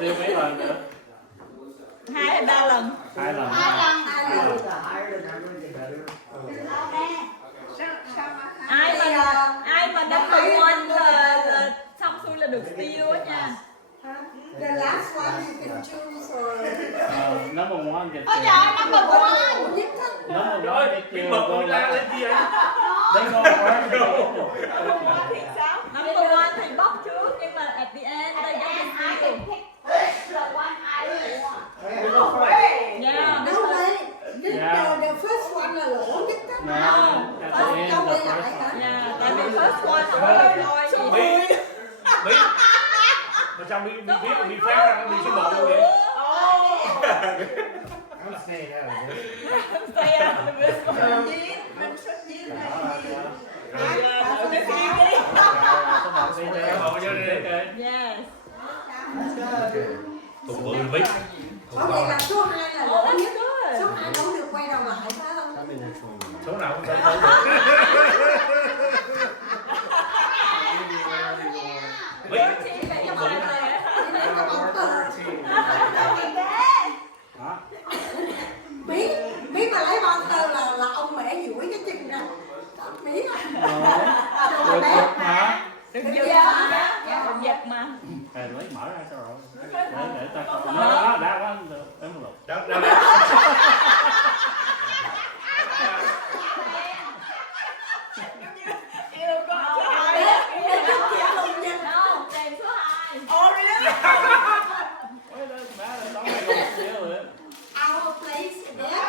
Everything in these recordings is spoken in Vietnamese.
Tiêu mấy lần nữa? 2 hay 3 lần? 2 lần. Ai mà number 1 là xong xuôi là được tiêu á nha. The last one you can choose or... Number 1 gets Ôi trời, number 1! Number 1 gets Cái bật con la lên gì vậy? They go first. Number 1 thì bóc trước, nhưng mà at the end they get the deal. Yeah, No way. The first one là lỗ nhất á. No, at the end Trong the đây lại first hả? yeah, tại vì first one không có lôi gì. Mỹ mà trong Mỹ phát ra cái Mỹ số 1 luôn vậy. I'm staying out of this. Stay out of this one. Mình xuất diễn này. Yes. Tụi bự Mỹ. Có vậy là số 2 là lỗ Oh, that's nhất. good. Số 2 không được quay đầu lại phải không? Tell me which one. Số nào cũng thấy. Mỹ. Chỉ để cho mọi người á. Hả? Mí mà lấy bon tơ là ông mẹ duỗi cái chân ra. Mí à. Được hả? Được giật mà. Được giật mà. Lấy mở ra sao rồi? Để ta coi. Nó đã có em một lượt. Đâu. No, tìm số 2. Ôi, đó má là tao mày còn xíu nữa. Our place there.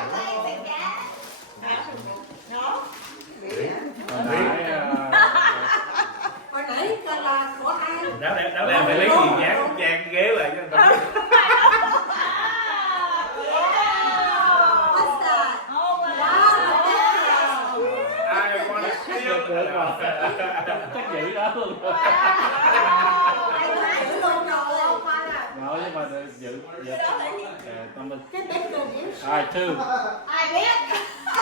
Hồi nãy là của ai? Đáng lẽ phải lấy gì dán ghế lại cho người ta biết. What's that? Oh Wow, wow. I wanna steal. Được rồi. Chắc giữ đó luôn. Ai giữ luôn rồi. Nói nhưng mà giữ. Tâm minh. Cái bếp cơm yếu. Alright, 2.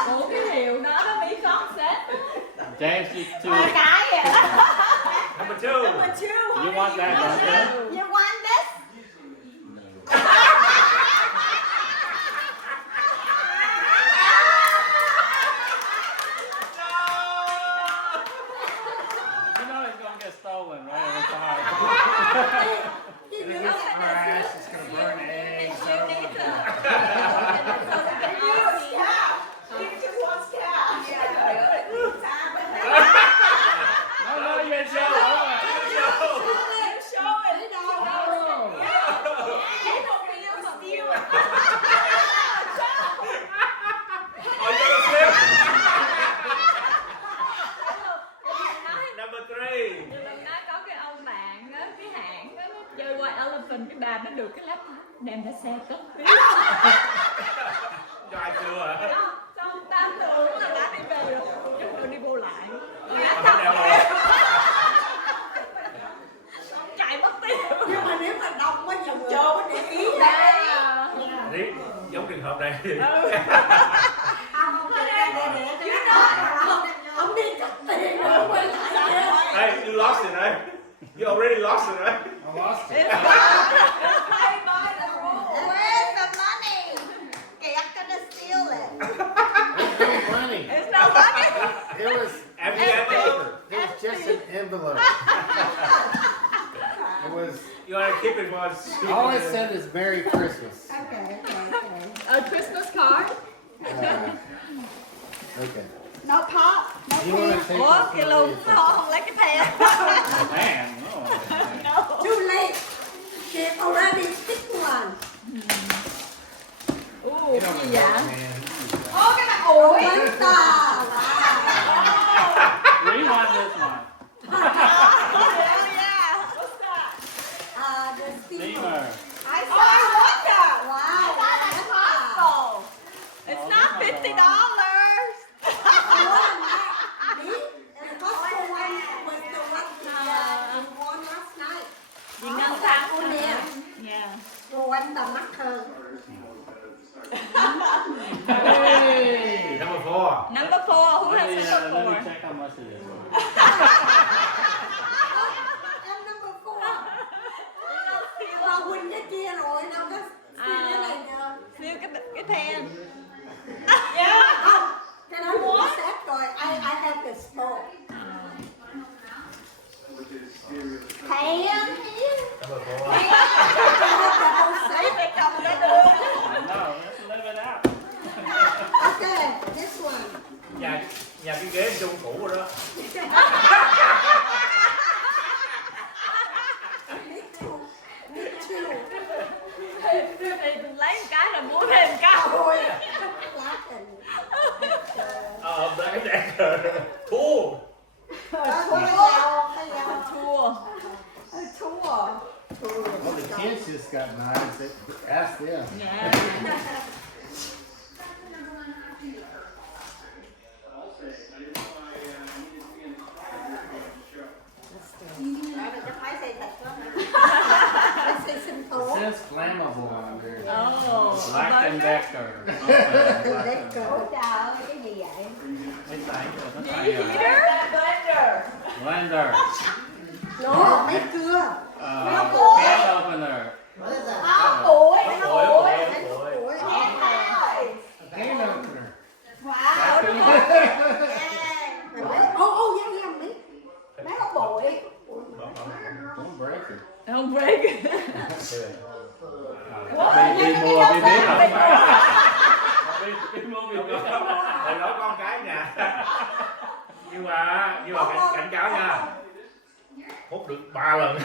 Ủa cái hiệu đó nó bị concept. James, you 2. Cái vậy đó. Number 2. You want that, don't you? You want this? You know it's gonna get stolen, right? Every time. It's gonna get trash, it's gonna burn eggs. You need to. No, you ain't show. Number 3. Lần đó có cái ông bạn á, cái hãng á, chơi White Elephant, cái bà nó được cái laptop đem ra xe cất tiếp. Cho ai chưa hả? Xong ta tưởng là đã đi về rồi, chứ rồi đi vô lại. Không đeo rồi. Xong chạy mất tiêu. Nhưng mà nếu mà đông quá nhiều người có để ý ra. Riết giống trường hợp này. Ông đi cất tiền rồi quay lại. Hey, you lost it, right? You already lost it, right? I lost it. Where's the money? Kẹt gonna steal it. There's no money. It's no money. It was Empty envelope. It was just an envelope. It was. You wanna keep it for All it said is Merry Christmas. Okay. A Christmas card. Okay. No pop. No You want to take Ủa this cái one lùng away họ không lấy cái thẻ. Man, no. Too late. She already picked one. You don't Gì know, vậy? man. Ô cái mặt ủi. Bánh tà. We want this one. The steamer. Steamer. I want that. Wow. That's possible. It's not $50. The Costco one was the one you won last night. Chị Ngân thắng Cô nè. Yeah. Cô anh tầm mắc hơn. Hey! Number 4. Number 4. Who has Let number me 4? check how much it is. Em number 4. rồi, đâu có xin cái này nhờ. siêu cái then. Không, cái đó là set rồi. I have the store. Thầy ơi. Cảm ơn cô. Lấy tay cầm ra được. No, let's leave it out. Okay, this one. Nhà cái ghế chung cũ rồi đó. Me too. Me too. Thì lấy một cái là mua thêm một cái. Ôi, black and Black Decker. Thua. Well, the kids just got knives. Ask them. Dạ. let's say simple. It says flammable on there. Oh, Black and Decker. Let's go. Cái gì vậy? Mấy tay rồi, nó tay rồi. Heater. Blender. No, mấy cưa. Can opener. What is that? Áo củi. Ủi. Ủi. A can opener. Wow. Oh, yeah, mấy. Mấy áo bụi. Don't break it. Không break. Đi mua đi biết không phải. Đi mua đi biết. Thầy nói con cái nè. Nhưng mà cảnh cáo nha. Hút được 3 lần. Oh,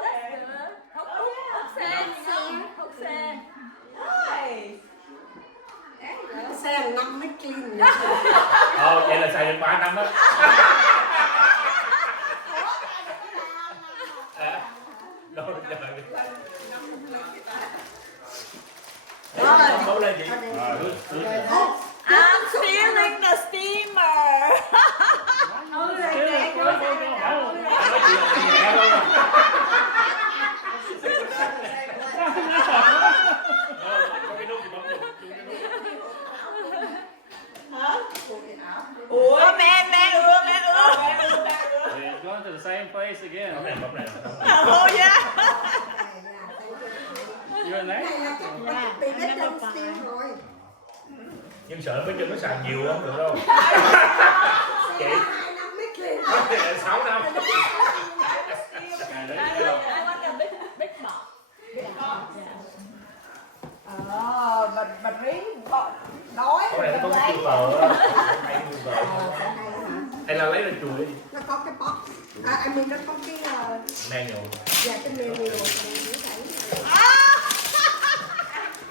that's good. Hút xe. Hút xe. Xe 5 mấy clean. Vậy là xài được 3 năm đó. Đâu được trời. Bố lên chị. I'm feeling the steamer. Ủa mẹ ưa. We're going to the same place again. Bấm này. Oh yeah. You're next. Này là chắc bị vết đông steel rồi. Nhưng sợ mấy chân nó xài nhiều không được đâu. Chị. 2 năm mới clean. 6 năm. Đấy, I want a big box. Bà Rí đói. Cái này nó có cái chữ vợ. Hay là lấy lên chùi đi. Nó có cái box. I mean nó có cái Manual. dạ cái menu.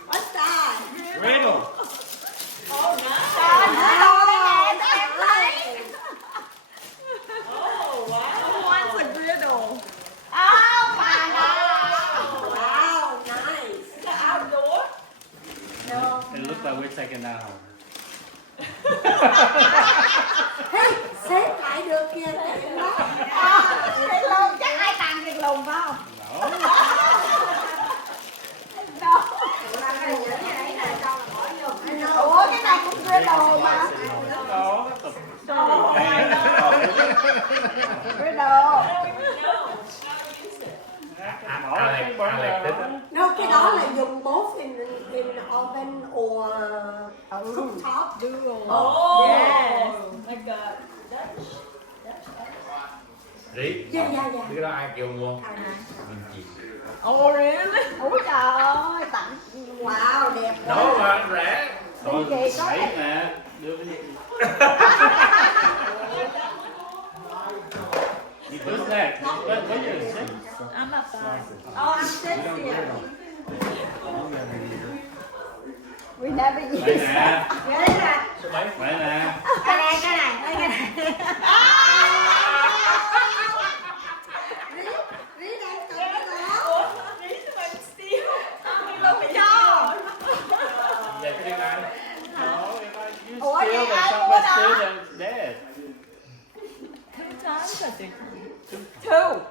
What's that? Riddle. Oh no. Oh wow. Who wants a griddle? Oh my god. Wow, nice. Is that outdoor? No. It looks like we're taking that home. Hey, xếp lại được kìa. Cái lùn chắc ai tặng cái lùn phải không? No. Ủa cái này cũng griddle mà. No, that's Griddle. No, cái đó là dùng both in oven or cooktop. Oh, yes. Like a Dutch. Rí. Dạ. Cái đó ai kêu mua? Oh really? Ủa trời ơi, tặng. Wow, đẹp quá. Đó mà rẻ. Thôi, đấy nè. Đưa cái gì? Who's next? What are you? Six? I'm a five. Oh, I'm sexy. We never Đấy use. nè. Ghê nè. Số mấy? Đấy nè. Cái này. Rí đang cầm cái đó. Về cái đi ăn. No, if I use Ủa, steel, vậy then ai somebody mua đó? steal, then it's dead. Two times I think. Two times.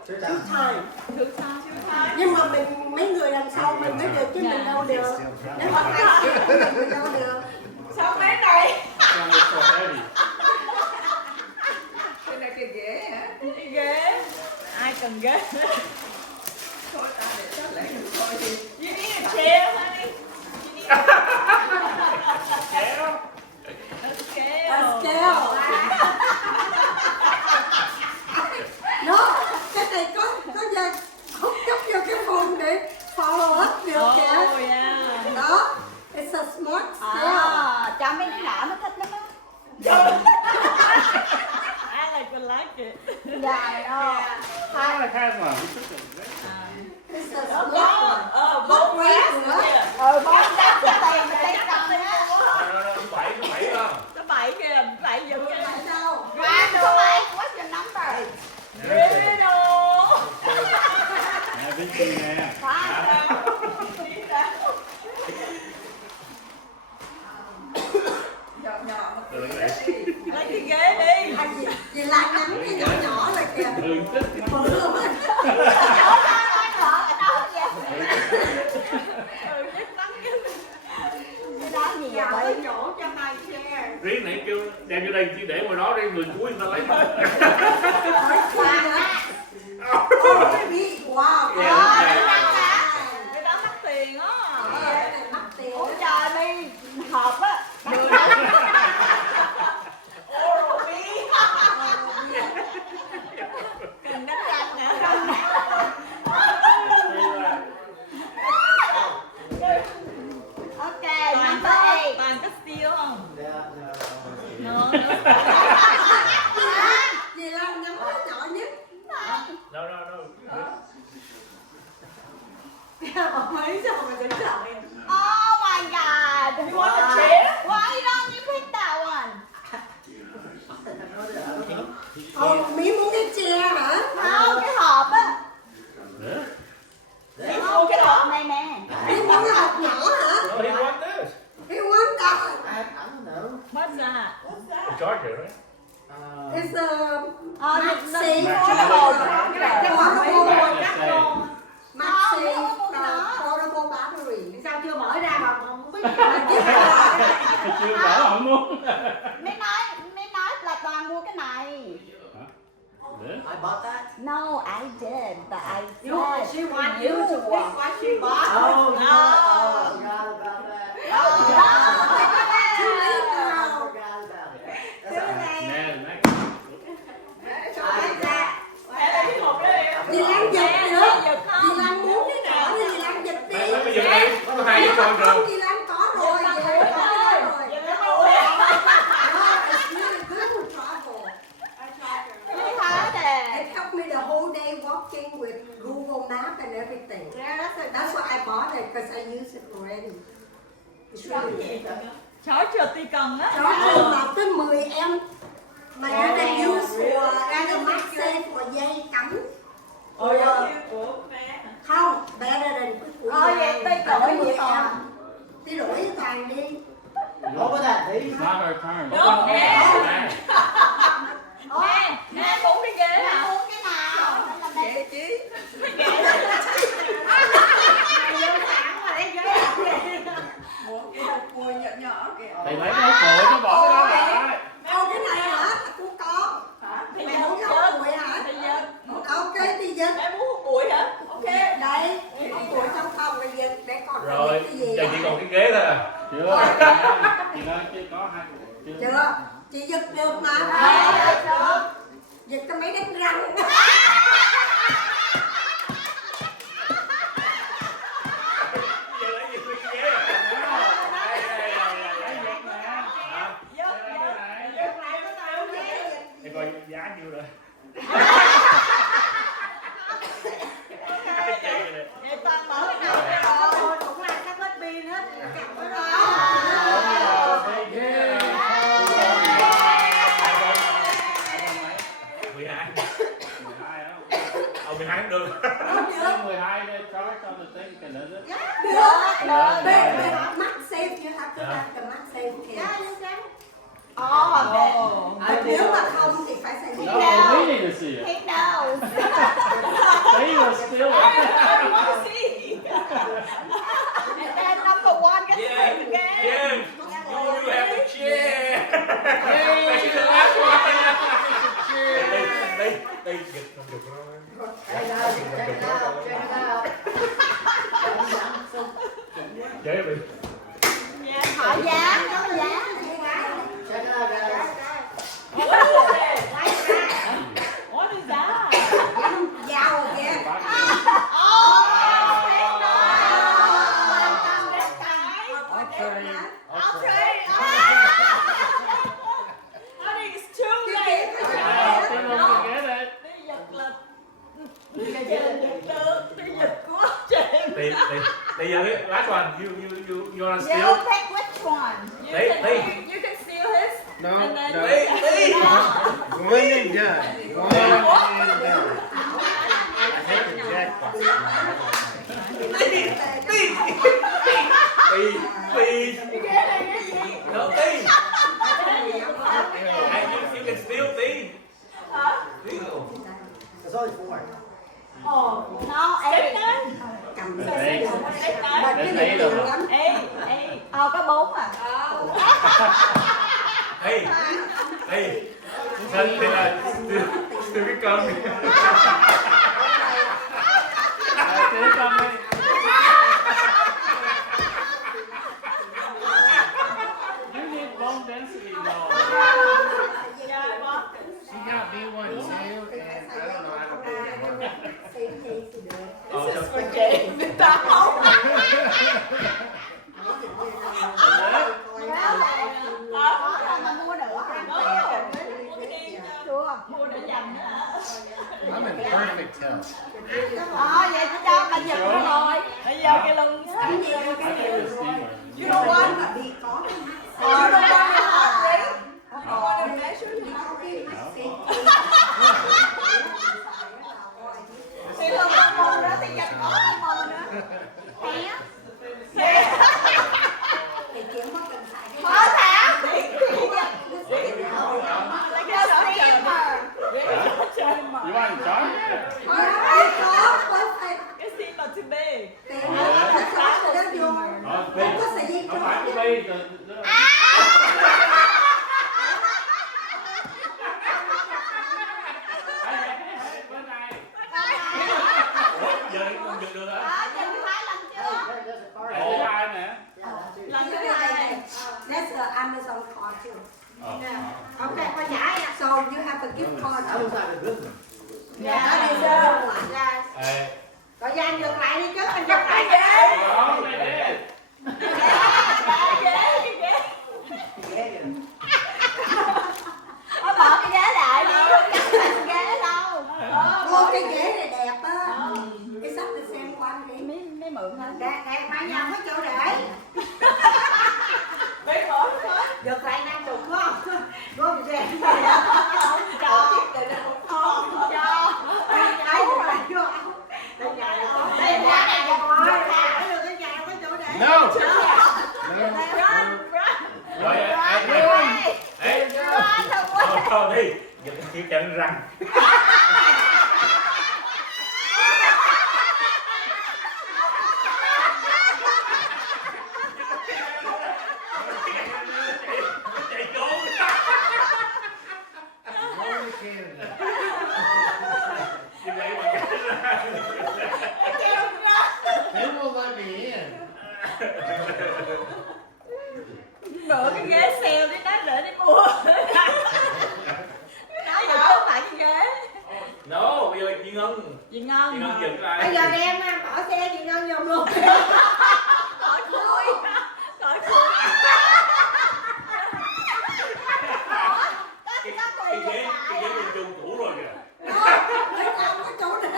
Two times. Nhưng mà mấy người đằng sau mình mới được chứ mình đâu được. Nếu mà ai steal mình đâu được. Sao mấy này? It's only so heavy. cần ghế. You need a chair, honey. Kéo. A scale. Scale. Nó, cái này có dây hút chút vô cái phone để follow up được Oh kìa. yeah. Đó, it's a smart scale. Cho mấy đứa nhỏ nó thích lắm á. I like would like it. Dài đó. I like has one. We took it. It's a smart one. Hot weight nữa. Bón đắp cái tay mà tay cầm á. Thứ bảy không? Nó 7 kìa, 7 giùm Không kìa. phải đâu. Số 7, what's your number? Riddle. Nè, Vinci nè. Lấy cái ghế đi. À, vì Lan nhắm cái nhỏ nhỏ là kìa. Thường thích. Bự lắm á. Nhất tắm cái Cái đó gì vậy Cái bị? chỗ cho hai chair. Riêng này kêu đem vô đây chỉ để ngoài đó đi, người cuối người ta lấy hết. Ôi, cái bị wow. cái đó mắc tiền á. Cái này mắc tiền. Ủa trời mi hộp á. Cần đánh răng nè. Ok, Toàn number 8. toàn cái steel không? No. Vì Lan nhắm cái nhỏ nhất. Đâu. Bà mấy sao mà đứng lại. Oh my god. You want a chair? Why don't you pick that one? Mỹ muốn cái chair hả? Không, cái hộp á. Không, cái hộp này nè. Mỹ muốn cái hộp nhỏ hả? No, he want this. He want that. What's that? The charger, right? It's a Maxi Maxi Maxi portable battery. Sao chưa mở ra mà không biết Chưa mở không muốn. Mới nói là toàn mua cái này. Để. I bought that. No, I did, but I said She want you. you to pick what she bought. Oh, no. I forgot about that. Too late I now. forgot about it. That's all right. Nè, nè. Cái hộp đi. Dì Lan giật nữa. Dì Lan muốn cái nhỏ thì dì Lan giật đi. Bây giờ đây, có hai với con Không, rồi. dì Lan có rồi. Dì Lan có rồi. No, it's really good to travel. Thấy hết à. It helped me the whole day walking with Google Maps and everything. That's why I bought it because I use it already. It's really good. Cháu chưa ti cần á. Đó trường là tới 10 em mà nó đang use for as a MagSafe for dây cắm. Ồ, giống như của bé. Không, better than của Vậy tay Tới đổi 10 gì em. còn? Đi đổi với Toàn đi. What was that, these? It's not her turn. Đúng, nè. Nè. Nè, muốn cái ghế hả? Mua cái nào? Ghế chứ. Thì lấy cái cổ nó bỏ cái đó lại. Ô cái này hả? Của con. Thì Mày giờ muốn cái chết. hộp bụi hả? Thì giờ Ok thì dịch. em muốn hút bụi hả? Ok. Đây, hộp bụi trong phòng là dịch để còn Rồi, cái gì giờ đó. chỉ còn cái ghế thôi à. Chưa. Chị nói chưa có hai. Chưa, chị giật được mà. Giật cho mấy đánh răng. Giờ lấy gì cái ghế à? Để coi giá nhiêu rồi. Vậy Toàn mở cái nào? Rồi, cũng là các vết pin hết. Cặp với đó. Yeah. 12. 12 không? 12 được. 12 đây có cho tôi tính cái nữa đó. Được. But MagSafe, you have to have the MagSafe case. But nếu mà không thì phải xài No, we need to see it. He knows. They will steal it. I want to see. And then number 1 gets Yeah, the ghế. yeah. You have a chair. Đây, dịch không được. Dễ bị. Họ dán, nó dán. What is that? Giàu kìa. I'll try. Honey, it's too late. Still don't forget it. Đi giật lịch. Đi giật của chị. Thì giờ cái last one, you wanna You steal? take which one? You Hey, can, hey. you can steal his. No, And then no. Hey, hey. One and done. One and done. I hit the jackpot. Please. No, please. Hey, you can steal these. There's only 4. No, Take eight. nine. Cầm Đấy. cái Take nine. Đấy, đấy nhiều rồi. lắm. Ê, ê. Có 4 à? Hey, hey. Đây là steal cái cơm đi. Still coming. You need bone density now. She got me one too, and I don't know how to do it. Ờ, sao- For chị. Người ta không. Có là mà mua nữa. Chưa. Mua để dành nữa hả? I'm in perfect health. Vậy tôi cho bà giật nó rồi. Bây giờ cái lưng. I think it's steamer. You don't want to be có. You don't want to hurt thì không có màu nữa thì giật có cái màu nữa. Thế. Thì kiếm mất cần phải. Có thả. You want to join? Cái sim là too big. Nó big. Không phải cái big. Bên này. Ủa, giờ không giật được hả? Đây ai nè? Lần thứ hai. That's the Amazon card too. Okay, con giải nè. So you have a gift card. I was out of business. That is the one. Ê, Rồi Giang dừng lại đi chứ, anh dừng lại Đó, đây đây. Nó bỏ cái ghế lại đi, không cắt thành ghế đâu. Ô, cái ghế này đẹp á. Cái sắp được xem quanh đi. Mấy mượn thôi. Đẹp, phải nhầm cái chỗ để. Đấy bỏ thôi. Giật lại 50 không? Gom về. Không cho. Không cho. Đấy rồi vô. Đây nhà này giật rồi. Cái nhà đâu có chỗ để. No! No! rồi, ê, thôi đi, giật chịu trận răng. Chạy trốn. Going to Canada. Như vậy mà cắt ra. They won't let me in. Mượn cái ghế sale đi nói để đi mua. Nói giờ không phải cái ghế. No, bây giờ chị Ngân. Chị Ngân. Chị Ngân giật lại. Bây giờ đem bỏ xe chị Ngân vô luôn. Khỏi khui. Khỏi khui. Cái ghế nhìn chung cũ rồi kìa. Nó không có chỗ để.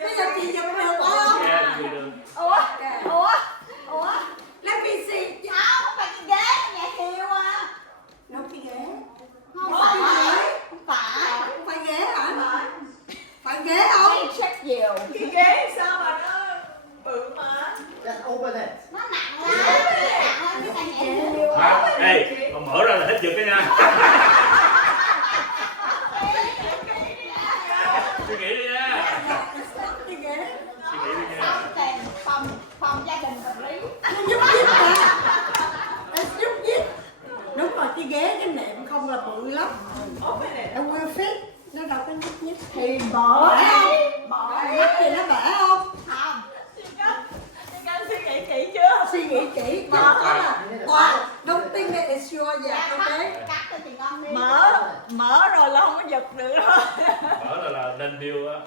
Bây giờ chị giật được không? Dạ, chị được. Ủa? Let me see. Không phải cái ghế nhà hiệu à. Nó cái ghế. Không Có cái phải. ghế. Không phải. Không phải ghế hả? Phải ghế không? Hay check nhiều. Cái ghế sao mà nó bự mà. Just open it. Nó nặng lắm. Nặng hơn cái nhà hiệu. Ê, mà mở ra là hết giật cái nha. Suy nghĩ đi nha. Cái ghế. Suy nghĩ đi nha. Xong tiền phòng gia đình hợp lý. Nó giúp giúp hả? Nó giúp giúp. Đúng rồi, cái ghế cái nệm không là bự lắm. Open it. It will fit. Nó đâu có nhúc nhích. Thì bỏ Nhúc thì nó bể không? không. Chị Ngân suy nghĩ kỹ chưa? Suy nghĩ kỹ. Wow, don't think that it's your Dạ, dạ, okay? cắt cho chị Ngân đi. Mở rồi là không có giật được đâu. Mở là nên điêu á.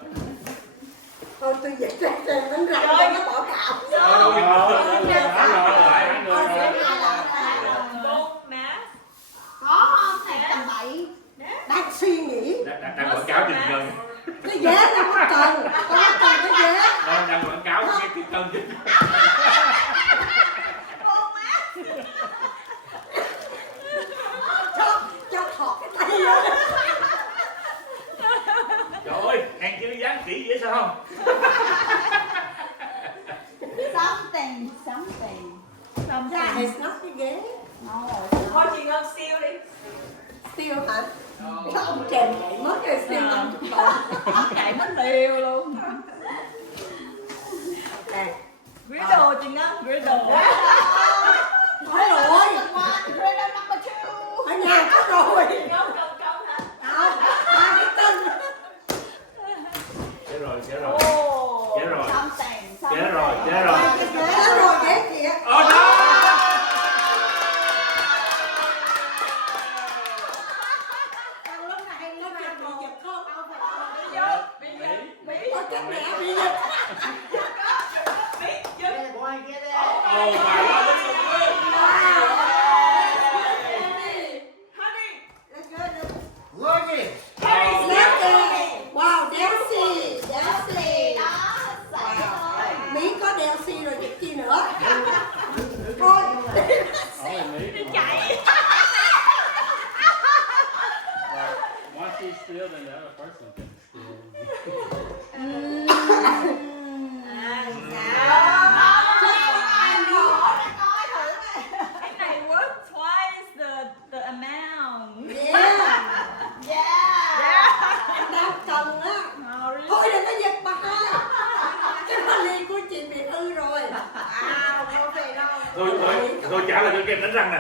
Thôi tôi dịch ra trên bánh răng cho nó bỏ cảm. Bông má. Có không? Thầy tầm bậy. Đang suy nghĩ. Đang quảng cáo trên Ngân. Cái vé nó có cần. Có cần cái vé. Đang quảng cáo cái cân trên. Cho thọt cái tay vô. Trời ơi, hàng chữ dán kỹ vậy sao không? Something. Yeah, it's not cái ghế. Thôi chị Ngân siêu đi. Tiêu hả? Cái ông trèm chạy mất rồi tiêu 50 đồng. Chạy mất liều luôn. Nè, Gửi đồ chị Ngân, gửi đồ. nói rồi. Ở nhà có rồi. Công hả? Không, 3 cái cân. Chết rồi. Chết Ồ. rồi. Something. Chết rồi. Cái ghế rồi ghế kìa. Đó. Lúc này nó ra bị giật không? Bí. Có chắc mẹ bị giật. Get it, boy, get it. Oh my God, that's so good. Look it. Wow, Delcy. Mỹ có Delcy rồi giật chi nữa. Thôi. Chạy. Once he steals, then the other person can steal. Cái này worth twice the amount. Đang cần á. Thôi đừng có giật bà ha. Cái vali của chị bị hư rồi. Thôi trả lại cho kem đánh răng nè.